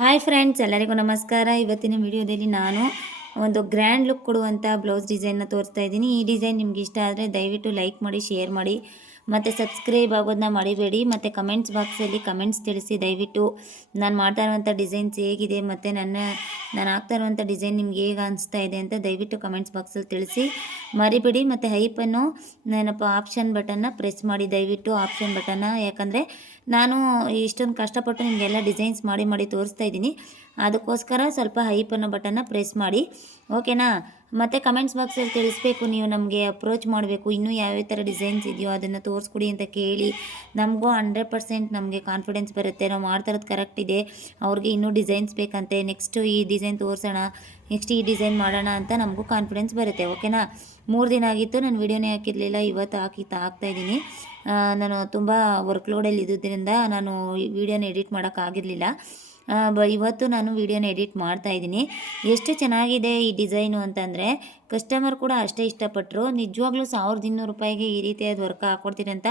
Hi friends, ಎಲ್ಲರಿಗೂ ನಮಸ್ಕಾರ. ಇವತ್ತಿನ ವಿಡಿಯೋದಲ್ಲಿ ನಾನು ಒಂದು ಗ್ರ್ಯಾಂಡ್ ಲುಕ್ ಕೊಡುವಂಥ ಬ್ಲೌಸ್ ಡಿಸೈನ್ನ ತೋರಿಸ್ತಾ ಇದ್ದೀನಿ. ಈ ಡಿಸೈನ್ ನಿಮ್ಗೆ ಇಷ್ಟ ಆದರೆ ದಯವಿಟ್ಟು ಲೈಕ್ ಮಾಡಿ, ಶೇರ್ ಮಾಡಿ. ಮತ್ತು ಸಬ್ಸ್ಕ್ರೈಬ್ ಆಗೋದನ್ನ ಮಾಡಿಬೇಡಿ ಮತ್ತು ಕಮೆಂಟ್ಸ್ ಬಾಕ್ಸಲ್ಲಿ ಕಮೆಂಟ್ಸ್ ತಿಳಿಸಿ. ದಯವಿಟ್ಟು ನಾನು ಮಾಡ್ತಾ ಇರುವಂಥ ಡಿಸೈನ್ಸ್ ಹೇಗಿದೆ, ಮತ್ತು ನನ್ನ, ನಾನು ಹಾಕ್ತಾ ಇರುವಂಥ ಡಿಸೈನ್ ನಿಮ್ಗೆ ಹೇಗೆ ಅನಿಸ್ತಾ ಇದೆ ಅಂತ ದಯವಿಟ್ಟು ಕಮೆಂಟ್ಸ್ ಬಾಕ್ಸಲ್ಲಿ ತಿಳಿಸಿ. ಮರಿಬೇಡಿ. ಮತ್ತು ಹೈಪನ್ನು ಏನಪ್ಪ ಆಪ್ಷನ್ ಬಟನ್ನ ಪ್ರೆಸ್ ಮಾಡಿ. ದಯವಿಟ್ಟು ಆಪ್ಷನ್ ಬಟನ್ನ ಯಾಕಂದರೆ ನಾನು ಇಷ್ಟೊಂದು ಕಷ್ಟಪಟ್ಟು ನಿಮಗೆಲ್ಲ ಡಿಸೈನ್ಸ್ ಮಾಡಿ ಮಾಡಿ ತೋರಿಸ್ತಾ ಇದ್ದೀನಿ. ಅದಕ್ಕೋಸ್ಕರ ಸ್ವಲ್ಪ ಹೈಪ್ ಅನ್ನೋ ಬಟನ್ನ ಪ್ರೆಸ್ ಮಾಡಿ. ಓಕೆನಾ ಮತ್ತು ಕಮೆಂಟ್ಸ್ ಬಾಕ್ಸಲ್ಲಿ ತಿಳಿಸ್ಬೇಕು, ನೀವು ನಮಗೆ ಅಪ್ರೋಚ್ ಮಾಡಬೇಕು, ಇನ್ನೂ ಯಾವ್ಯಾವ ಥರ ಡಿಸೈನ್ಸ್ ಇದೆಯೋ ಅದನ್ನು ತೋರಿಸ್ಕೊಡಿ ಅಂತ ಕೇಳಿ, ನಮಗೂ ಹಂಡ್ರೆಡ್ ಪರ್ಸೆಂಟ್ ನಮಗೆ ಕಾನ್ಫಿಡೆನ್ಸ್ ಬರುತ್ತೆ. ನಾವು ಮಾಡ್ತಾರದು ಕರೆಕ್ಟ್ ಇದೆ. ಅವ್ರಿಗೆ ಇನ್ನೂ ಡಿಸೈನ್ಸ್ ಬೇಕಂತೆ ನೆಕ್ಸ್ಟು ಈ ಡಿಸೈನ್ ತೋರಿಸೋಣ ನೆಕ್ಸ್ಟ್ ಈ ಡಿಸೈನ್ ಮಾಡೋಣ ಅಂತ ನಮಗೂ ಕಾನ್ಫಿಡೆನ್ಸ್ ಬರುತ್ತೆ ಓಕೆನಾ ಮೂರು ದಿನ ಆಗಿತ್ತು, ನಾನು ವೀಡಿಯೋನೇ ಹಾಕಿರಲಿಲ್ಲ, ಇವತ್ತು ಹಾಕಿ ಹಾಕ್ತಾಯಿದ್ದೀನಿ ನಾನು ತುಂಬ ವರ್ಕ್ಲೋಡಲ್ಲಿ ಇದ್ದಿದ್ದರಿಂದ ನಾನು ವೀಡಿಯೋನ ಎಡಿಟ್ ಮಾಡೋಕ್ಕಾಗಿರಲಿಲ್ಲ ಇವತ್ತು ನಾನು ವೀಡಿಯೋನ ಎಡಿಟ್ ಮಾಡ್ತಾ ಇದ್ದೀನಿ. ಎಷ್ಟು ಚೆನ್ನಾಗಿದೆ ಈ ಡಿಸೈನು ಅಂತಂದರೆ ಕಸ್ಟಮರ್ ಕೂಡ ಅಷ್ಟೇ ಇಷ್ಟಪಟ್ಟರು ನಿಜವಾಗ್ಲೂ ಸಾವಿರದ ಇನ್ನೂರು ರೂಪಾಯಿಗೆ ಈ ರೀತಿಯಾದ ವರ್ಕ್ ಹಾಕ್ಕೊಡ್ತೀನಿ ಅಂತ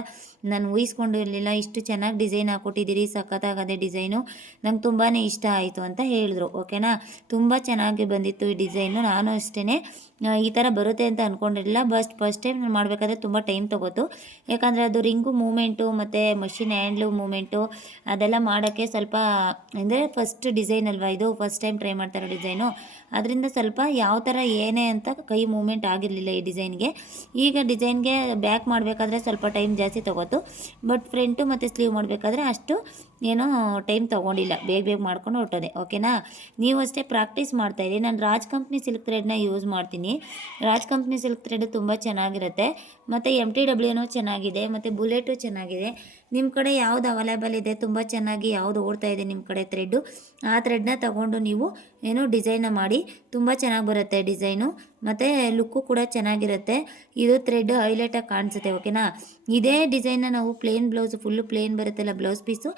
ನಾನು ಊಹಿಸ್ಕೊಂಡಿರಲಿಲ್ಲ ಇಷ್ಟು ಚೆನ್ನಾಗಿ ಡಿಸೈನ್ ಹಾಕ್ಕೊಟ್ಟಿದ್ದೀರಿ ಸಖತ್ತಾಗದೆ ಡಿಸೈನು ನಂಗೆ ತುಂಬಾ ಇಷ್ಟ ಆಯಿತು ಅಂತ ಹೇಳಿದ್ರು ಓಕೆನಾ ತುಂಬ ಚೆನ್ನಾಗಿ ಬಂದಿತ್ತು ಈ ಡಿಸೈನು ನಾನು ಅಷ್ಟೇ ಈ ಥರ ಬರುತ್ತೆ ಅಂತ ಅಂದ್ಕೊಂಡಿರಲಿಲ್ಲ ಬಸ್ಟ್ ಫಸ್ಟ್ ಟೈಮ್ ನಾನು ಮಾಡಬೇಕಾದ್ರೆ ತುಂಬ ಟೈಮ್ ತೊಗೋತು. ಯಾಕಂದರೆ ಅದು ರಿಂಗು ಮೂಮೆಂಟು ಮತ್ತು ಮಷಿನ್ ಹ್ಯಾಂಡ್ಲು ಮೂಮೆಂಟು ಅದೆಲ್ಲ ಮಾಡೋಕ್ಕೆ ಸ್ವಲ್ಪ, ಅಂದರೆ ಫಸ್ಟ್ ಡಿಸೈನ್ ಅಲ್ವಾ ಇದು? ಫಸ್ಟ್ ಟೈಮ್ ಟ್ರೈ ಮಾಡ್ತಾರೋ ಡಿಸೈನು ಅದರಿಂದ ಸ್ವಲ್ಪ ಯಾವ ಥರ ಏನೇ ಅಂತ ಕೈ ಮೂಮೆಂಟ್ ಆಗಿರಲಿಲ್ಲ ಈ ಡಿಸೈನ್ಗೆ ಈಗ ಡಿಸೈನ್ಗೆ ಬ್ಯಾಕ್ ಮಾಡಬೇಕಾದ್ರೆ ಸ್ವಲ್ಪ ಟೈಮ್ ಜಾಸ್ತಿ ತೊಗೋತು. ಬಟ್ ಫ್ರಂಟು ಮತ್ತು ಸ್ಲೀವ್ ಮಾಡಬೇಕಾದ್ರೆ ಅಷ್ಟು ಏನೋ ಟೈಮ್ ತೊಗೊಂಡಿಲ್ಲ. ಬೇಗ ಬೇಗ ಮಾಡ್ಕೊಂಡು ಹೊರಟೋದೆ. ಓಕೆನಾ? ನೀವು ಅಷ್ಟೇ ಪ್ರಾಕ್ಟೀಸ್ ಮಾಡ್ತಾಯಿರಿ ನಾನು ರಾಜ್ ಕಂಪ್ನಿ ಸಿಲ್ಕ್ ಥ್ರೆಡ್ನ ಯೂಸ್ ಮಾಡ್ತೀನಿ. ರಾಜ್ ಕಂಪ್ನಿ ಸಿಲ್ಕ್ ಥ್ರೆಡ್ ತುಂಬ ಚೆನ್ನಾಗಿರುತ್ತೆ. ಮತ್ತು ಎಂ ಟಿ ಡಬ್ಲ್ಯೂನೂ ಚೆನ್ನಾಗಿದೆ. ಮತ್ತು ಬುಲೆಟು ಚೆನ್ನಾಗಿದೆ. ನಿಮ್ಮ ಕಡೆ ಯಾವುದು ಅವೈಲೇಬಲ್ ಇದೆ? ತುಂಬ ಚೆನ್ನಾಗಿ ಯಾವುದು ಓಡ್ತಾ ಇದೆ ನಿಮ್ಮ ಕಡೆ ಥ್ರೆಡ್ಡು? ಆ ಥ್ರೆಡ್ನ ತಗೊಂಡು ನೀವು ಏನು ಡಿಸೈನ್ನ ಮಾಡಿ ತುಂಬ ಚೆನ್ನಾಗಿ ಬರುತ್ತೆ ಡಿಸೈನು. ಮತ್ತು ಲುಕ್ಕು ಕೂಡ ಚೆನ್ನಾಗಿರುತ್ತೆ. ಇದು ಥ್ರೆಡ್ ಹೈಲೈಟಾಗಿ ಕಾಣಿಸುತ್ತೆ ಓಕೆನಾ ಇದೇ ಡಿಸೈನ್ನ ನಾವು ಪ್ಲೇನ್ ಬ್ಲೌಸ್ ಫುಲ್ಲು ಪ್ಲೇನ್ ಬರುತ್ತಲ್ಲ ಬ್ಲೌಸ್ ಪೀಸು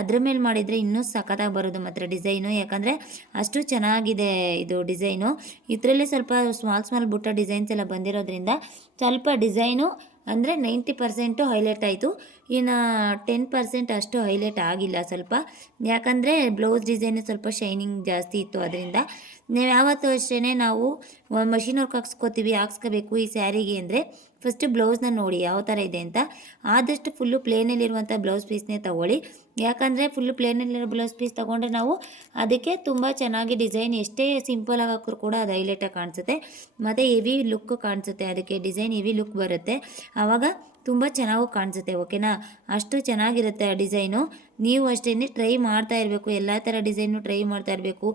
ಅದ್ರ ಮೇಲೆ ಮಾಡಿದರೆ ಇನ್ನೂ ಸಖತ್ತಾಗಿ ಬರೋದು ಮಾತ್ರ ಡಿಸೈನು ಯಾಕಂದರೆ ಅಷ್ಟು ಚೆನ್ನಾಗಿದೆ ಇದು ಡಿಸೈನು ಇದರಲ್ಲೇ ಸ್ವಲ್ಪ ಸ್ಮಾಲ್ ಸ್ಮಾಲ್ ಬುಟ್ಟ ಡಿಸೈನ್ಸ್ ಎಲ್ಲ ಬಂದಿರೋದ್ರಿಂದ ಸ್ವಲ್ಪ ಡಿಸೈನು ಅಂದರೆ ನೈಂಟಿ ಪರ್ಸೆಂಟು ಹೈಲೈಟ್ ಆಯಿತು. ಇನ್ನು ಟೆನ್ ಪರ್ಸೆಂಟ್ ಅಷ್ಟು ಹೈಲೈಟ್ ಆಗಿಲ್ಲ ಸ್ವಲ್ಪ. ಯಾಕಂದರೆ ಬ್ಲೌಸ್ ಡಿಸೈನ್ ಸ್ವಲ್ಪ ಶೈನಿಂಗ್ ಜಾಸ್ತಿ ಇತ್ತು ಅದರಿಂದ. ನೀವು ಯಾವತ್ತೂ ಅಷ್ಟೇ ನಾವು ಮಷಿನ್ ವರ್ಕ್ ಹಾಕ್ಸ್ಕೋತೀವಿ, ಹಾಕ್ಸ್ಕೋಬೇಕು ಈ ಸ್ಯಾರಿಗೆ ಅಂದರೆ. ಫಸ್ಟು ಬ್ಲೌಸ್ನ ನೋಡಿ ಯಾವ ಥರ ಇದೆ ಅಂತ. ಆದಷ್ಟು ಫುಲ್ಲು ಪ್ಲೇನಲ್ಲಿರುವಂಥ ಬ್ಲೌಸ್ ಪೀಸ್ನೇ ತೊಗೊಳ್ಳಿ. ಯಾಕಂದರೆ ಫುಲ್ಲು ಪ್ಲೇನಲ್ಲಿರೋ ಬ್ಲೌಸ್ ಪೀಸ್ ತೊಗೊಂಡ್ರೆ ನಾವು ಅದಕ್ಕೆ ತುಂಬ ಚೆನ್ನಾಗಿ ಡಿಸೈನ್ ಎಷ್ಟೇ ಸಿಂಪಲಾಗಿ ಹಾಕಿದ್ರು ಕೂಡ ಅದು ಹೈಲೈಟಾಗಿ ಕಾಣಿಸುತ್ತೆ. ಮತ್ತು ಹೆವಿ ಲುಕ್ ಕಾಣಿಸುತ್ತೆ, ಅದಕ್ಕೆ ಡಿಸೈನ್ ಹೆವಿ ಲುಕ್ ಬರುತ್ತೆ. ಆವಾಗ ತುಂಬ ಚೆನ್ನಾಗೂ ಕಾಣಿಸುತ್ತೆ ಓಕೆನಾ ಅಷ್ಟು ಚೆನ್ನಾಗಿರುತ್ತೆ ಆ ಡಿಸೈನು. ನೀವು ಅಷ್ಟೇ ಟ್ರೈ ಮಾಡ್ತಾ ಇರಬೇಕು, ಎಲ್ಲ ಥರ ಡಿಸೈನು ಟ್ರೈ ಮಾಡ್ತಾ ಇರಬೇಕು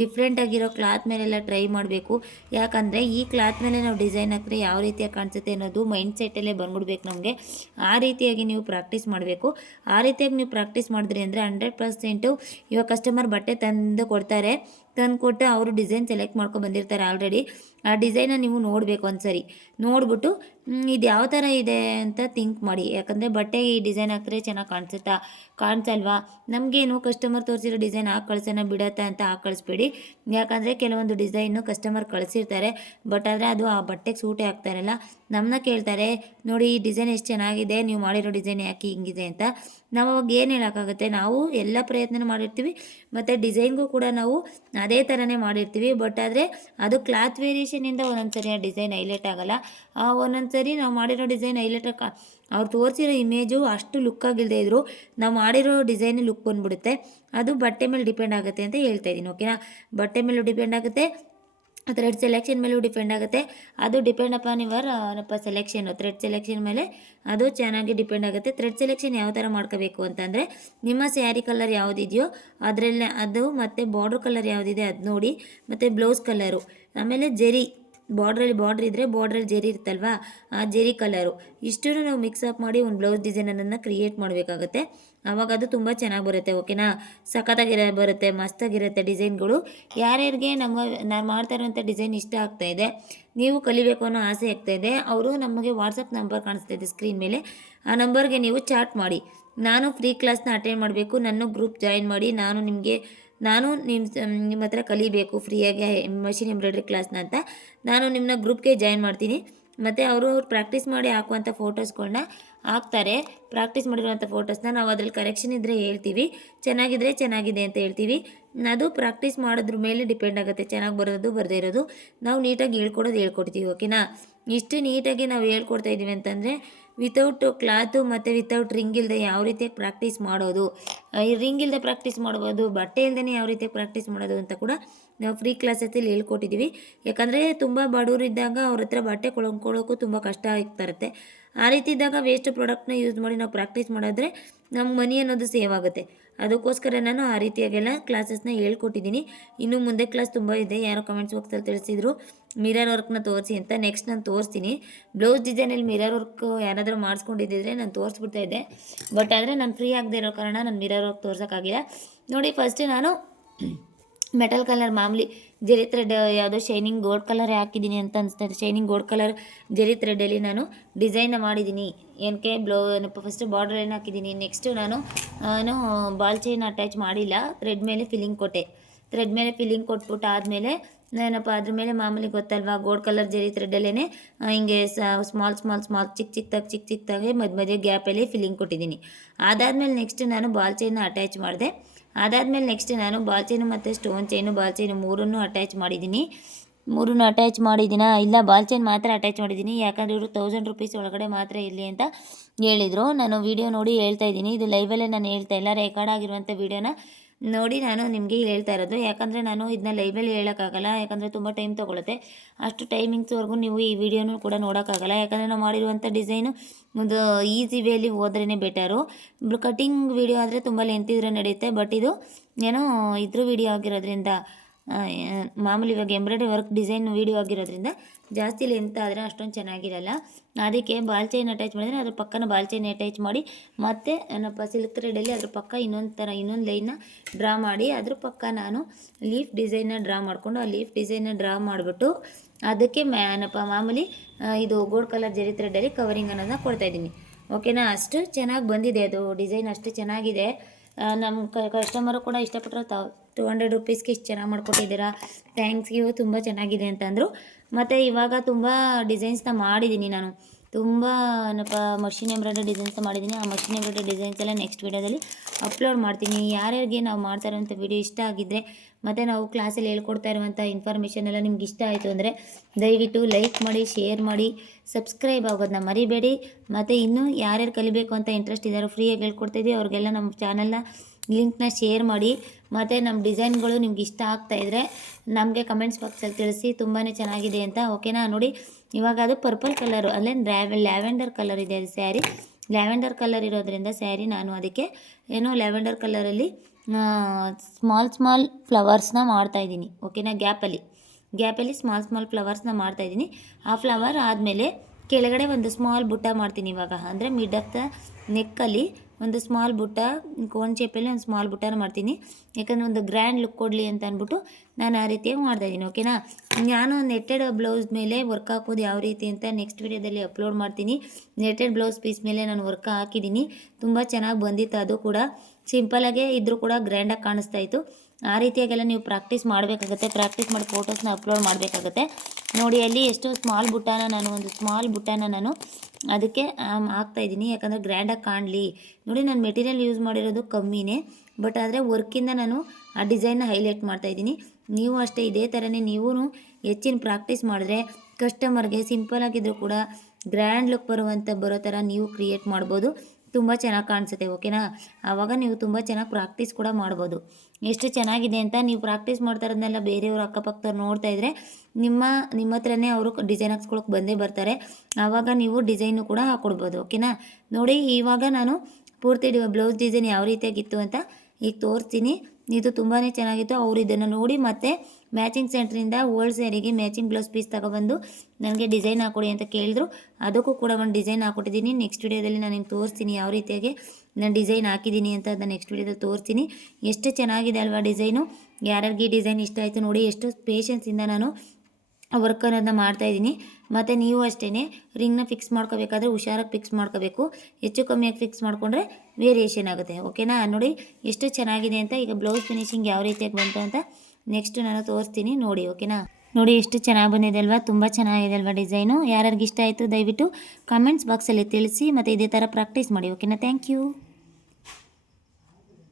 ಡಿಫ್ರೆಂಟಾಗಿರೋ ಕ್ಲಾತ್ ಮೇಲೆಲ್ಲ ಟ್ರೈ ಮಾಡಬೇಕು. ಯಾಕಂದರೆ ಈ ಕ್ಲಾತ್ ಮೇಲೆ ನಾವು ಡಿಸೈನ್ ಹಾಕಿದ್ರೆ ಯಾವ ರೀತಿಯಾಗಿ ಕಾಣಿಸುತ್ತೆ ಅನ್ನೋದು ಮೈಂಡ್ ಸೆಟ್ಟಲ್ಲೇ ಬಂದ್ಬಿಡ್ಬೇಕು ನಮಗೆ. ಆ ರೀತಿಯಾಗಿ ನೀವು ಪ್ರಾಕ್ಟೀಸ್ ಮಾಡಬೇಕು. ಆ ರೀತಿಯಾಗಿ ನೀವು ಪ್ರಾಕ್ಟೀಸ್ ಮಾಡಿದ್ರಿ ಅಂದರೆ ಹಂಡ್ರೆಡ್ ಪರ್ಸೆಂಟು ಇವಾಗ ಕಸ್ಟಮರ್ ಬಟ್ಟೆ ತಂದು ಕೊಡ್ತಾರೆ. ತಂದು ಕೊಟ್ಟು ಅವರು ಡಿಸೈನ್ ಸೆಲೆಕ್ಟ್ ಮಾಡ್ಕೊಂಡು ಬಂದಿರ್ತಾರೆ ಆಲ್ರೆಡಿ ಆ ಡಿಸೈನ ನೀವು ನೋಡಬೇಕು ಒಂದ್ಸರಿ. ನೋಡಿಬಿಟ್ಟು ಇದು ಯಾವ ಥರ ಇದೆ ಅಂತ ಥಿಂಕ್ ಮಾಡಿ. ಯಾಕಂದರೆ ಬಟ್ಟೆ ಈ ಡಿಸೈನ್ ಹಾಕಿದ್ರೆ ಚೆನ್ನಾಗಿ ಕಾಣಿಸುತ್ತಾ ಕಾಣಿಸಲ್ವಾ ನಮಗೇನು ಕಸ್ಟಮರ್ ತೋರಿಸಿರೋ ಡಿಸೈನ್ ಹಾಕಿ ಕಳ್ಸೋಣ ಬಿಡತ್ತೆ ಅಂತ ಹಾಕಿ ಕಳಿಸ್ಬೇಡಿ. ಯಾಕಂದರೆ ಕೆಲವೊಂದು ಡಿಸೈನು ಕಸ್ಟಮರ್ ಕಳಿಸಿರ್ತಾರೆ. ಬಟ್ ಆದರೆ ಅದು ಆ ಬಟ್ಟೆಗೆ ಸೂಟೆ ಹಾಕ್ತಾರಲ್ಲ ಇರಲ್ಲ. ನಮ್ಮನ್ನ ಕೇಳ್ತಾರೆ, ನೋಡಿ, ಈ ಡಿಸೈನ್ ಎಷ್ಟು ಚೆನ್ನಾಗಿದೆ, ನೀವು ಮಾಡಿರೋ ಡಿಸೈನ್ ಯಾಕೆ ಹಿಂಗಿದೆ ಅಂತ. ನಾವು ಅವಾಗ ಏನು ಹೇಳೋಕ್ಕಾಗುತ್ತೆ? ನಾವು ಎಲ್ಲ ಪ್ರಯತ್ನ ಮಾಡಿರ್ತೀವಿ. ಮತ್ತು ಡಿಸೈನ್ಗೂ ಕೂಡ ನಾವು ಅದೇ ಥರನೇ ಮಾಡಿರ್ತೀವಿ. ಬಟ್ ಆದರೆ ಅದು ಕ್ಲಾತ್ ವೇರಿಯೇಷನಿಂದ ಒಂದೊಂದು ಸರಿ ಆ ಡಿಸೈನ್ ಹೈಲೈಟ್ ಆಗೋಲ್ಲ. ಒಂದೊಂದು ಸರಿ ನಾವು ಮಾಡಿರೋ ಡಿಸೈನ್ ಹೈಲೈಟ್ ಅವ್ರು ತೋರಿಸಿರೋ ಇಮೇಜು ಅಷ್ಟು ಲುಕ್ ಆಗಿಲ್ಲದೆ ಇದ್ರು, ನಾವು ಮಾಡಿರೋ ಡಿಸೈನ್ ಲುಕ್ ಬಂದುಬಿಡುತ್ತೆ. ಅದು ಬಟ್ಟೆ ಮೇಲೆ ಡಿಪೆಂಡ್ ಆಗುತ್ತೆ ಅಂತ ಹೇಳ್ತಾ ಇದ್ದೀನಿ ಓಕೆನಾ ಬಟ್ಟೆ ಮೇಲೂ ಡಿಪೆಂಡ್ ಆಗುತ್ತೆ ಥ್ರೆಡ್ ಸೆಲೆಕ್ಷನ್ ಮೇಲೂ ಡಿಪೆಂಡ್ ಆಗುತ್ತೆ. ಅದು ಡಿಪೆಂಡ್ ಅಪಾನ್ ಇವರ್ ಏನಪ್ಪ ಸೆಲೆಕ್ಷನು ಥ್ರೆಡ್ ಸೆಲೆಕ್ಷನ್ ಮೇಲೆ ಅದು ಚೆನ್ನಾಗಿ ಡಿಪೆಂಡ್ ಆಗುತ್ತೆ. ಥ್ರೆಡ್ ಸೆಲೆಕ್ಷನ್ ಯಾವ ಥರ ಮಾಡ್ಕೋಬೇಕು ಅಂತಂದರೆ ನಿಮ್ಮ ಸ್ಯಾರಿ ಕಲರ್ ಯಾವುದಿದೆಯೋ ಅದರಲ್ಲೇ, ಅದು ಮತ್ತು ಬಾರ್ಡ್ರ್ ಕಲರ್ ಯಾವುದಿದೆ ಅದು ನೋಡಿ, ಮತ್ತು ಬ್ಲೌಸ್ ಕಲರು ಆಮೇಲೆ ಜರಿ. ಬಾರ್ಡ್ರಲ್ಲಿ ಬಾರ್ಡ್ರ್ ಇದ್ದರೆ ಬಾರ್ಡ್ರಲ್ಲಿ ಜೆರಿ ಇರುತ್ತಲ್ವಾ? ಆ ಜರಿ ಕಲರು. ಇಷ್ಟನ್ನು ನಾವು ಮಿಕ್ಸ್ ಅಪ್ ಮಾಡಿ ಒಂದು ಬ್ಲೌಸ್ ಡಿಸೈನನ್ನು ಕ್ರಿಯೇಟ್ ಮಾಡಬೇಕಾಗುತ್ತೆ. ಆವಾಗ ಅದು ತುಂಬ ಚೆನ್ನಾಗಿ ಬರುತ್ತೆ ಓಕೆನಾ ಸಖತ್ತಾಗಿರ, ಬರುತ್ತೆ, ಮಸ್ತಾಗಿರುತ್ತೆ ಡಿಸೈನ್ಗಳು. ಯಾರ್ಯಾರಿಗೆ ನಮ್ಮ ನಾನು ಮಾಡ್ತಾ ಇರೋಂಥ ಡಿಸೈನ್ ಇಷ್ಟ ಆಗ್ತಾ ಇದೆ, ನೀವು ಕಲಿಬೇಕು ಅನ್ನೋ ಆಸೆ ಆಗ್ತಾ ಇದೆ, ಅವರು ನಮಗೆ ವಾಟ್ಸಪ್ ನಂಬರ್ ಕಾಣಿಸ್ತಾ ಇದೆ ಸ್ಕ್ರೀನ್ ಮೇಲೆ. ಆ ನಂಬರ್ಗೆ ನೀವು ಚಾಟ್ ಮಾಡಿ. ನಾನು ಫ್ರೀ ಕ್ಲಾಸ್ನ ಅಟೆಂಡ್ ಮಾಡಬೇಕು, ನನ್ನ ಗ್ರೂಪ್ ಜಾಯಿನ್ ಮಾಡಿ, ನಾನು ನಿಮಗೆ ನಾನು ನಿಮ್ಮ ನಿಮ್ಮ ಹತ್ರ ಕಲಿಬೇಕು, ಫ್ರೀಯಾಗಿ ಮಷಿನ್ ಎಂಬ್ರಾಯ್ಡ್ರಿ ಕ್ಲಾಸ್ನ ಅಂತ. ನಾನು ನಿಮ್ಮನ್ನ ಗ್ರೂಪ್ಗೆ ಜಾಯಿನ್ ಮಾಡ್ತೀನಿ. ಮತ್ತು ಅವರು ಪ್ರಾಕ್ಟೀಸ್ ಮಾಡಿ ಹಾಕುವಂಥ ಫೋಟೋಸ್ಗಳನ್ನ ಹಾಕ್ತಾರೆ. ಪ್ರಾಕ್ಟೀಸ್ ಮಾಡಿರುವಂಥ ಫೋಟೋಸ್ನ ನಾವು ಅದ್ರಲ್ಲಿ ಕರೆಕ್ಷನ್ ಇದ್ದರೆ ಹೇಳ್ತೀವಿ. ಚೆನ್ನಾಗಿದ್ರೆ ಚೆನ್ನಾಗಿದೆ ಅಂತ ಹೇಳ್ತೀವಿ. ಅದು ಪ್ರಾಕ್ಟೀಸ್ ಮಾಡೋದ್ರ ಮೇಲೆ ಡಿಪೆಂಡ್ ಆಗುತ್ತೆ. ಚೆನ್ನಾಗಿ ಬರೋದು, ಬರದೇ ಇರೋದು. ನಾವು ನೀಟಾಗಿ ಹೇಳ್ಕೊಡೋದು ಹೇಳ್ಕೊಡ್ತೀವಿ ಓಕೆನಾ ಇಷ್ಟು ನೀಟಾಗಿ ನಾವು ಹೇಳ್ಕೊಡ್ತಾ ಇದ್ದೀವಿ ಅಂತಂದರೆ ವಿತೌಟ್ ಕ್ಲಾತು ಮತ್ತು ವಿತೌಟ್ ರಿಂಗ್ ಇಲ್ಲದೆ ಯಾವ ರೀತಿ ಪ್ರಾಕ್ಟೀಸ್ ಮಾಡೋದು? ರಿಂಗ್ ಇಲ್ಲದೆ ಪ್ರಾಕ್ಟೀಸ್ ಮಾಡ್ಬೋದು ಬಟ್ಟೆ ಇಲ್ಲದೇ ಯಾವ ರೀತಿ ಪ್ರಾಕ್ಟೀಸ್ ಮಾಡೋದು ಅಂತ ಕೂಡ ನಾವು ಫ್ರೀ ಕ್ಲಾಸಸ್ಸಲ್ಲಿ ಹೇಳ್ಕೊಟ್ಟಿದ್ದೀವಿ ಯಾಕಂದರೆ ತುಂಬ ಬಡವರಿದ್ದಾಗ ಅವ್ರ ಹತ್ರ ಬಟ್ಟೆ ಕೊಳ್ಳೋಕ್ಕೂ ತುಂಬ ಕಷ್ಟ ಆಗ್ತಾ ಇರುತ್ತೆ. ಆ ರೀತಿ ಇದ್ದಾಗ ವೇಸ್ಟ್ ಪ್ರಾಡಕ್ಟ್ನ ಯೂಸ್ ಮಾಡಿ ನಾವು ಪ್ರಾಕ್ಟೀಸ್ ಮಾಡಿದ್ರೆ ನಮ್ಮ ಮನಿ ಅನ್ನೋದು ಸೇವ್ ಆಗುತ್ತೆ. ಅದಕ್ಕೋಸ್ಕರ ನಾನು ಆ ರೀತಿಯಾಗೆಲ್ಲ ಕ್ಲಾಸಸ್ನ ಹೇಳ್ಕೊಟ್ಟಿದ್ದೀನಿ. ಇನ್ನು ಮುಂದೆ ಕ್ಲಾಸ್ ತುಂಬ ಇದೆ. ಯಾರೋ ಕಮೆಂಟ್ಸ್ ಬಾಕ್ಸಲ್ಲಿ ತಿಳಿಸಿದ್ರು. ಮಿರರ್ ವರ್ಕ್ನ ತೋರಿಸಿ ಅಂತ ನೆಕ್ಸ್ಟ್ ನಾನು ತೋರಿಸ್ತೀನಿ. ಬ್ಲೌಸ್ ಡಿಸೈನಲ್ಲಿ ಮಿರರ್ ವರ್ಕ್ ಯಾರಾದರೂ ಮಾಡಿಸ್ಕೊಂಡಿದ್ದಿದ್ರೆ ನಾನು ತೋರಿಸ್ಬಿಡ್ತಾ ಇದ್ದೆ. ಬಟ್ ಆದರೆ ನಾನು ಫ್ರೀ ಆಗದೆ ಇರೋ ಕಾರಣ ನಾನು ಮಿರರ್ ವರ್ಕ್ ತೋರ್ಸೋಕ್ಕಾಗಿಲ್ಲ. ನೋಡಿ ಫಸ್ಟ್ ನಾನು ಮೆಟಲ್ ಕಲರ್ ಮಾಮೂಲಿ ಜೆರಿ ಥ್ರೆಡ್, ಯಾವುದೋ ಶೈನಿಂಗ್ ಗೋಲ್ಡ್ ಕಲರ್ ಹಾಕಿದ್ದೀನಿ ಅಂತ ಅನಿಸ್ತಾ ಶೈನಿಂಗ್ ಗೋಲ್ಡ್ ಕಲರ್ ಜೆರಿ ಥ್ರೆಡಲ್ಲಿ ನಾನು ಡಿಸೈನ್ ಮಾಡಿದ್ದೀನಿ. ಏನಕ್ಕೆ ಬ್ಲೌ ಫಸ್ಟ್ ಬಾರ್ಡರ್ ಏನು ಹಾಕಿದ್ದೀನಿ ನೆಕ್ಸ್ಟು ನಾನು ನಾನು ಬಾಲ್ ಚೈನ್ ಅಟ್ಯಾಚ್ ಮಾಡಿಲ್ಲ. ಥ್ರೆಡ್ ಮೇಲೆ ಫಿಲ್ಲಿಂಗ್ ಕೊಟ್ಟೆ. ಥ್ರೆಡ್ ಮೇಲೆ ಫಿಲ್ಲಿಂಗ್ ಕೊಟ್ಬಿಟ್ಟು ಆದಮೇಲೆ ಏನಪ್ಪ ಅದ್ರ ಮೇಲೆ ಮಾಮೂಲಿ ಗೊತ್ತಲ್ವಾ, ಗೋಲ್ಡ್ ಕಲರ್ ಜರಿ ಥ್ರೆಡ್ಡಲ್ಲೇ ಹಿಂಗೆ ಸ್ಮಾಲ್ ಸ್ಮಾಲ್ ಸ್ಮಾಲ್ ಚಿಕ್ಕ ಚಿಕ್ಕದಾಗಿ ಚಿಕ್ಕ ಚಿಕ್ಕದಾಗಿ ಮಧ್ಯ ಮಧ್ಯೆ ಗ್ಯಾಪಲ್ಲಿ ಫಿಲ್ಲಿಂಗ್ ಕೊಟ್ಟಿದ್ದೀನಿ. ಅದಾದಮೇಲೆ ನೆಕ್ಸ್ಟ್ ನಾನು ಬಾಲ್ ಚೈನ್ ಅಟ್ಯಾಚ್ ಮಾಡಿದೆ. ಅದಾದಮೇಲೆ ನೆಕ್ಸ್ಟ್ ನಾನು ಬಾಲ್ ಚೈನು ಮತ್ತು ಸ್ಟೋನ್ ಚೈನು ಬಾಲ್ ಚೈನು ಮೂರನ್ನು ಅಟ್ಯಾಚ್ ಮಾಡಿದ್ದೀನಿ. ಮೂರನ್ನು ಅಟ್ಯಾಚ್ ಮಾಡಿದ್ದೀನ? ಇಲ್ಲ ಬಾಲ್ ಚೈನ್ ಮಾತ್ರ ಅಟ್ಯಾಚ್ ಮಾಡಿದ್ದೀನಿ. ಯಾಕಂದರೆ ಇವರು ತೌಸಂಡ್ ರುಪೀಸ್ ಒಳಗಡೆ ಮಾತ್ರ ಇರಲಿ ಅಂತ ಹೇಳಿದರು. ನಾನು ವಿಡಿಯೋ ನೋಡಿ ಹೇಳ್ತಾ ಇದ್ದೀನಿ. ಇದು ಲೈವಲ್ಲೇ ನಾನು ಹೇಳ್ತಾ ಇಲ್ಲ ರೆಕಾರ್ಡ್ ಆಗಿರುವಂಥ ವಿಡಿಯೋನ ನೋಡಿ ನಾನು ನಿಮಗೆ ಹೇಳ್ತಾ ಇರೋದು. ಯಾಕಂದರೆ ನಾನು ಇದನ್ನ ಲೈವಲ್ಲಿ ಹೇಳೋಕ್ಕಾಗಲ್ಲ, ಯಾಕಂದರೆ ತುಂಬ ಟೈಮ್ ತೊಗೊಳುತ್ತೆ. ಅಷ್ಟು ಟೈಮಿಂಗ್ಸ್ವರೆಗೂ ನೀವು ಈ ವಿಡಿಯೋನೂ ಕೂಡ ನೋಡೋಕ್ಕಾಗಲ್ಲ. ಯಾಕಂದರೆ ನಾವು ಮಾಡಿರುವಂಥ ಡಿಸೈನು ಒಂದು ಈಸಿ ವೇಲಿ ಹೋದ್ರೇ ಬೆಟರು ಕಟಿಂಗ್ ವಿಡಿಯೋ ಆದರೆ ತುಂಬ ಲೆಂತಿದ್ರೆ ನಡೆಯುತ್ತೆ ಬಟ್ ಇದು ಏನೋ ಇದ್ರ ವಿಡಿಯೋ ಆಗಿರೋದ್ರಿಂದ ಮಾಮೂಲಿ ಇವಾಗ ಎಂಬ್ರಾಯ್ಡ್ರಿ ವರ್ಕ್ ಡಿಸೈನ್ ವೀಡಿಯೋ ಆಗಿರೋದ್ರಿಂದ ಜಾಸ್ತಿ ಲೆಂತ್ ಆದರೆ ಅಷ್ಟೊಂದು ಚೆನ್ನಾಗಿರಲ್ಲ. ಅದಕ್ಕೆ ಬಾಲ್ ಚೈನ್ ಅಟ್ಯಾಚ್ ಮಾಡಿದರೆ ಅದ್ರ ಪಕ್ಕನ ಬಾಲ್ ಚೈನ್ ಅಟ್ಯಾಚ್ ಮಾಡಿ, ಮತ್ತು ಏನಪ್ಪ ಸಿಲ್ಕ್ ರೆಡಲ್ಲಿ ಅದ್ರ ಪಕ್ಕ ಇನ್ನೊಂದು ಥರ ಇನ್ನೊಂದು ಲೈನ್ನ ಡ್ರಾ ಮಾಡಿ, ಅದ್ರ ಪಕ್ಕ ನಾನು ಲೀಫ್ ಡಿಸೈನ್ನ ಡ್ರಾ ಮಾಡಿಕೊಂಡು ಆ ಲೀಫ್ ಡಿಸೈನ್ನ ಡ್ರಾ ಮಾಡಿಬಿಟ್ಟು ಅದಕ್ಕೆ ಮ್ಯಾ ಏನಪ್ಪ, ಮಾಮೂಲಿ ಇದು ಗೋಲ್ಡ್ ಕಲರ್ ಜರಿ ಥ್ರೆಡಲ್ಲಿ ಕವರಿಂಗ್ ಅನ್ನೋದನ್ನ ಕೊಡ್ತಾಯಿದ್ದೀನಿ ಓಕೆನಾ ಅಷ್ಟು ಚೆನ್ನಾಗಿ ಬಂದಿದೆ ಅದು ಡಿಸೈನ್ ಅಷ್ಟು ಚೆನ್ನಾಗಿದೆ. ನಮ್ಮ ಕಸ್ಟಮರು ಕೂಡ ಇಷ್ಟಪಟ್ಟರು ತಾವು ಟು ಹಂಡ್ರೆಡ್ ರುಪೀಸ್ಗೆ ಇಷ್ಟು ಚೆನ್ನಾಗಿ ಮಾಡ್ಕೊಟ್ಟಿದ್ದೀರಾ. ಥ್ಯಾಂಕ್ಸ್ ಯು ತುಂಬ ಚೆನ್ನಾಗಿದೆ ಅಂತಂದರು. ಮತ್ತು ಇವಾಗ ತುಂಬ ಡಿಸೈನ್ಸ್ನ ಮಾಡಿದ್ದೀನಿ ನಾನು. ತುಂಬ ಏನಪ್ಪ ಮಷಿನ್ ಎಂಬ್ರಾಯ್ಡ್ರಿ ಡಿಸೈನ್ಸ್ ಮಾಡಿದ್ದೀನಿ ಆ ಮಷಿನ್ ಎಂಬ್ರಾಯ್ಡ್ರಿ ಡಿಸೈನ್ಸ್ ಎಲ್ಲ ನೆಕ್ಸ್ಟ್ ವೀಡಿಯೋದಲ್ಲಿ ಅಪ್ಲೋಡ್ ಮಾಡ್ತೀನಿ. ಯಾರ್ಯಾರಿಗೆ ನಾವು ಮಾಡ್ತಾ ಇರೋಂಥ ವಿಡಿಯೋ ಇಷ್ಟ ಆಗಿದ್ದರೆ ಮತ್ತು ನಾವು ಕ್ಲಾಸಲ್ಲಿ ಹೇಳ್ಕೊಡ್ತಾ ಇರುವಂಥ ಇನ್ಫಾರ್ಮೇಷನ್ ಎಲ್ಲ ನಿಮ್ಗೆ ಇಷ್ಟ ಆಯಿತು ಅಂದರೆ ದಯವಿಟ್ಟು ಲೈಕ್ ಮಾಡಿ ಶೇರ್ ಮಾಡಿ ಸಬ್ಸ್ಕ್ರೈಬ್ ಆಗೋದನ್ನ ಮರಿಬೇಡಿ. ಮತ್ತು ಇನ್ನೂ ಯಾರ್ಯಾರು ಕಲಿಬೇಕು ಅಂತ ಇಂಟ್ರೆಸ್ಟ್ ಇದ್ದಾರೋ ಫ್ರೀಯಾಗಿ ಹೇಳ್ಕೊಡ್ತಾಯಿದ್ದೀವಿ ಅವ್ರಿಗೆಲ್ಲ ನಮ್ಮ ಚಾನಲ್ನ ಲಿಂಕ್ನ ಶೇರ್ ಮಾಡಿ ಮತ್ತು ನಮ್ಮ ಡಿಸೈನ್ಗಳು ನಿಮ್ಗೆ ಇಷ್ಟ ಆಗ್ತಾ ಇದ್ದರೆ ನಮಗೆ ಕಮೆಂಟ್ಸ್ ಬಾಕ್ಸಲ್ಲಿ ತಿಳಿಸಿ ತುಂಬಾ ಚೆನ್ನಾಗಿದೆ ಅಂತ, ಓಕೆನಾ? ನೋಡಿ, ಇವಾಗ ಅದು ಪರ್ಪಲ್ ಕಲರು, ಅಲ್ಲೇ ಲ್ಯಾವೆ, ಲ್ಯಾವೆಂಡರ್ ಕಲರ್ ಇದೆ ಅದು ಸ್ಯಾರಿ. ಲ್ಯಾವೆಂಡರ್ ಕಲರ್ ಇರೋದ್ರಿಂದ ಸ್ಯಾರಿ ನಾನು ಅದಕ್ಕೆ ಏನೋ ಲ್ಯಾವೆಂಡರ್ ಕಲರಲ್ಲಿ ಸ್ಮಾಲ್ ಸ್ಮಾಲ್ ಫ್ಲವರ್ಸ್ನ ಮಾಡ್ತಾಯಿದ್ದೀನಿ ಓಕೆನಾ? ಗ್ಯಾಪಲ್ಲಿ. ಗ್ಯಾಪಲ್ಲಿ ಸ್ಮಾಲ್ ಸ್ಮಾಲ್ ಫ್ಲವರ್ಸ್ನ ಮಾಡ್ತಾಯಿದ್ದೀನಿ ಆ ಫ್ಲವರ್ ಆದಮೇಲೆ ಕೆಳಗಡೆ ಒಂದು ಸ್ಮಾಲ್ ಬುಟ್ಟ ಮಾಡ್ತೀನಿ ಇವಾಗ, ಅಂದರೆ ಮಿಡ್ ಆಫ್ ದ ನೆಕ್ಕಲ್ಲಿ ಒಂದು ಸ್ಮಾಲ್ ಬುಟ್ಟ ಕೋನ್ ಶೇಪಲ್ಲಿ ಒಂದು ಸ್ಮಾಲ್ ಬುಟ್ಟನ ಮಾಡ್ತೀನಿ. ಯಾಕಂದರೆ ಒಂದು ಗ್ರ್ಯಾಂಡ್ ಲುಕ್ ಕೊಡಲಿ ಅಂತ ಅಂದ್ಬಿಟ್ಟು ನಾನು ಆ ರೀತಿಯಾಗಿ ಮಾಡ್ತಾಯಿದ್ದೀನಿ ಓಕೆನಾ ನಾನು ನೆಟ್ಟೆಡ್ ಬ್ಲೌಸ್ ಮೇಲೆ ವರ್ಕ್ ಹಾಕೋದು ಯಾವ ರೀತಿ ಅಂತ ನೆಕ್ಸ್ಟ್ ವಿಡಿಯೋದಲ್ಲಿ ಅಪ್ಲೋಡ್ ಮಾಡ್ತೀನಿ. ನೆಟ್ಟೆಡ್ ಬ್ಲೌಸ್ ಪೀಸ್ ಮೇಲೆ ನಾನು ವರ್ಕ್ ಹಾಕಿದ್ದೀನಿ. ತುಂಬ ಚೆನ್ನಾಗಿ ಬಂದಿತ್ತು ಅದು ಕೂಡ. ಸಿಂಪಲಾಗೇ ಇದ್ದರೂ ಕೂಡ ಗ್ರ್ಯಾಂಡಾಗಿ ಕಾಣಿಸ್ತಾ ಇತ್ತು. ಆ ರೀತಿಯಾಗೆಲ್ಲ ನೀವು ಪ್ರಾಕ್ಟೀಸ್ ಮಾಡಬೇಕಾಗುತ್ತೆ. ಪ್ರಾಕ್ಟೀಸ್ ಮಾಡಿ ಫೋಟೋಸ್ನ ಅಪ್ಲೋಡ್ ಮಾಡಬೇಕಾಗುತ್ತೆ. ನೋಡಿ, ಅಲ್ಲಿ ಎಷ್ಟು ಸ್ಮಾಲ್ ಬುಟ್ಟಾನ ನಾನು, ಒಂದು ಸ್ಮಾಲ್ ಬುಟ್ಟಾನ ನಾನು ಅದಕ್ಕೆ ಹಾಕ್ತಾ ಇದ್ದೀನಿ. ಯಾಕಂದರೆ ಗ್ರ್ಯಾಂಡಾಗಿ ಕಾಣಲಿ. ನೋಡಿ, ನಾನು ಮೆಟೀರಿಯಲ್ ಯೂಸ್ ಮಾಡಿರೋದು ಕಮ್ಮಿನೇ ಬಟ್ ಆದರೆ ವರ್ಕಿಂದ ನಾನು ಆ ಡಿಸೈನ್ನ ಹೈಲೈಟ್ ಮಾಡ್ತಾ ಇದ್ದೀನಿ. ನೀವು ಅಷ್ಟೇ, ಇದೇ ಥರನೇ ನೀವೂ ಹೆಚ್ಚಿನ ಪ್ರಾಕ್ಟೀಸ್ ಮಾಡಿದ್ರೆ ಕಸ್ಟಮರ್ಗೆ ಸಿಂಪಲ್ ಆಗಿದ್ದರೂ ಕೂಡ ಗ್ರ್ಯಾಂಡ್ ಲುಕ್ ಬರುವಂಥ ಬರೋ ಥರ ನೀವು ಕ್ರಿಯೇಟ್ ಮಾಡ್ಬೋದು. ತುಂಬ ಚೆನ್ನಾಗಿ ಕಾಣಿಸುತ್ತೆ, ಓಕೆನಾ? ಆವಾಗ ನೀವು ತುಂಬ ಚೆನ್ನಾಗಿ ಪ್ರಾಕ್ಟೀಸ್ ಕೂಡ ಮಾಡ್ಬೋದು. ಎಷ್ಟು ಚೆನ್ನಾಗಿದೆ ಅಂತ ನೀವು ಪ್ರಾಕ್ಟೀಸ್ ಮಾಡ್ತಾ ಇರೋದನ್ನೆಲ್ಲ ಬೇರೆಯವರು ಅಕ್ಕಪಕ್ಕದವ್ರು ನೋಡ್ತಾ ಇದ್ದರೆ ನಿಮ್ಮ ನಿಮ್ಮ ಹತ್ರನೇ ಅವರು ಡಿಸೈನ್ ಹಾಕ್ಸ್ಕೊಳಕ್ಕೆ ಬಂದೇ ಬರ್ತಾರೆ. ಆವಾಗ ನೀವು ಡಿಸೈನು ಕೂಡ ಹಾಕ್ಕೊಡ್ಬೋದು ಓಕೆನಾ? ನೋಡಿ, ಇವಾಗ ನಾನು ಪೂರ್ತಿ ಬ್ಲೌಸ್ ಡಿಸೈನ್ ಯಾವ ರೀತಿಯಾಗಿತ್ತು ಅಂತ ಈಗ ತೋರಿಸ್ತೀನಿ. ಇದು ತುಂಬಾ ಚೆನ್ನಾಗಿತ್ತು. ಅವರು ಇದನ್ನು ನೋಡಿ ಮತ್ತೆ ಮ್ಯಾಚಿಂಗ್ ಸೆಂಟ್ರಿಂದ ಓಲ್ಡ್ ಸ್ಯಾರಿಗೆ ಮ್ಯಾಚಿಂಗ್ ಬ್ಲೌಸ್ ಪೀಸ್ ತಗೊಬಂದು ನನಗೆ ಡಿಸೈನ್ ಹಾಕೊಡಿ ಅಂತ ಕೇಳಿದ್ರು. ಅದಕ್ಕೂ ಕೂಡ ಒಂದು ಡಿಸೈನ್ ಹಾಕೊಟ್ಟಿದ್ದೀನಿ. ನೆಕ್ಸ್ಟ್ ವಿಡಿಯೋದಲ್ಲಿ ನಾನು ನಿಮ್ಗೆ ತೋರಿಸ್ತೀನಿ ಯಾವ ರೀತಿಯಾಗಿ ನಾನು ಡಿಸೈನ್ ಹಾಕಿದ್ದೀನಿ ಅಂತ ಅದನ್ನು ನೆಕ್ಸ್ಟ್ ವಿಡಿಯೋದಲ್ಲಿ ತೋರಿಸ್ತೀನಿ. ಎಷ್ಟು ಚೆನ್ನಾಗಿದೆ ಅಲ್ವಾ ಡಿಸೈನು ಯಾರ್ಯಾರಿಗೆ ಈ ಡಿಸೈನ್ ಇಷ್ಟ ಆಯಿತು ನೋಡಿ, ಎಷ್ಟು ಪೇಷನ್ಸಿಂದ ನಾನು ವರ್ಕ್ ಅನ್ನೋದನ್ನ ಮಾಡ್ತಾಯಿದ್ದೀನಿ ಮತ್ತು ನೀವು ಅಷ್ಟೇ ರಿಂಗ್ನ ಫಿಕ್ಸ್ ಮಾಡ್ಕೋಬೇಕಾದ್ರೆ ಹುಷಾರಾಗಿ ಫಿಕ್ಸ್ ಮಾಡ್ಕೋಬೇಕು. ಹೆಚ್ಚು ಕಮ್ಮಿಯಾಗಿ ಫಿಕ್ಸ್ ಮಾಡಿಕೊಂಡ್ರೆ ವೇರಿಯೇಷನ್ ಆಗುತ್ತೆ. ಓಕೆನಾ ನೋಡಿ, ಎಷ್ಟು ಚೆನ್ನಾಗಿದೆ ಅಂತ ಈಗ ಬ್ಲೌಸ್ ಫಿನಿಶಿಂಗ್ ಯಾವ ರೀತಿಯಾಗಿ ಬಂತು ಅಂತ ನೆಕ್ಸ್ಟ್ ನಾನು ತೋರಿಸ್ತೀನಿ ನೋಡಿ ಓಕೆನಾ ನೋಡಿ, ಎಷ್ಟು ಚೆನ್ನಾಗಿ ಬಂದಿದೆ ಅಲ್ವಾ? ತುಂಬ ಚೆನ್ನಾಗಿದೆ ಅಲ್ವಾ ಡಿಸೈನು ಯಾರ್ಯಾರಿಗೆ ಇಷ್ಟ ಆಯಿತು ದಯವಿಟ್ಟು ಕಮೆಂಟ್ಸ್ ಬಾಕ್ಸಲ್ಲಿ ತಿಳಿಸಿ ಮತ್ತು ಇದೇ ಥರ ಪ್ರಾಕ್ಟೀಸ್ ಮಾಡಿ ಓಕೆನಾ ಥ್ಯಾಂಕ್ ಯು